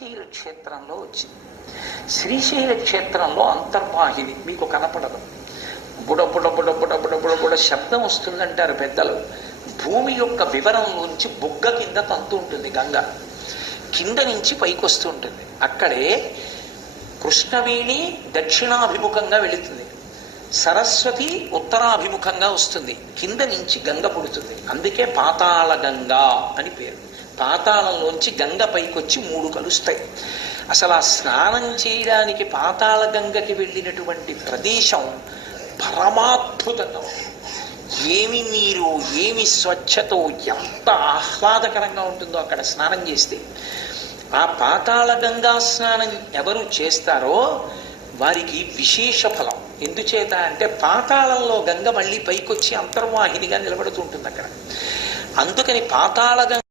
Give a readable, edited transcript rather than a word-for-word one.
శ్రీశైల క్షేత్రంలో వచ్చింది. శ్రీశైల క్షేత్రంలో అంతర్వాహిని మీకు కనపడదు. బుడ బుడ బుడ బుడ బుడ బుడ బుడ శబ్దం వస్తుందంటారు పెద్దలు. భూమి యొక్క వివరంలోంచి బుగ్గ కింద తంతు ఉంటుంది గంగ, కింద నుంచి పైకి వస్తూ ఉంటుంది. అక్కడే కృష్ణవేణి దక్షిణాభిముఖంగా వెళుతుంది, సరస్వతి ఉత్తరాభిముఖంగా వస్తుంది, కింద నుంచి గంగ పుడుతుంది. అందుకే పాతాళ గంగా అని పేరు. పాతాళంలోంచి గంగ పైకొచ్చి 3 కలుస్తాయి. అసలు ఆ స్నానం చేయడానికి పాతాళ గంగకి వెళ్ళినటువంటి ప్రదేశం పరమాద్భుతంగా ఉంటుంది. ఏమి నీరు, ఏమి స్వచ్ఛతో, ఎంత ఆహ్లాదకరంగా ఉంటుందో అక్కడ స్నానం చేస్తే. ఆ పాతాళ గంగా స్నానం ఎవరు చేస్తారో వారికి విశేష ఫలం. ఎందుచేత అంటే పాతాళంలో గంగ మళ్ళీ పైకొచ్చి అంతర్వాహినిగా నిలబడుతూ ఉంటుంది అక్కడ. అందుకని పాతాళ గంగ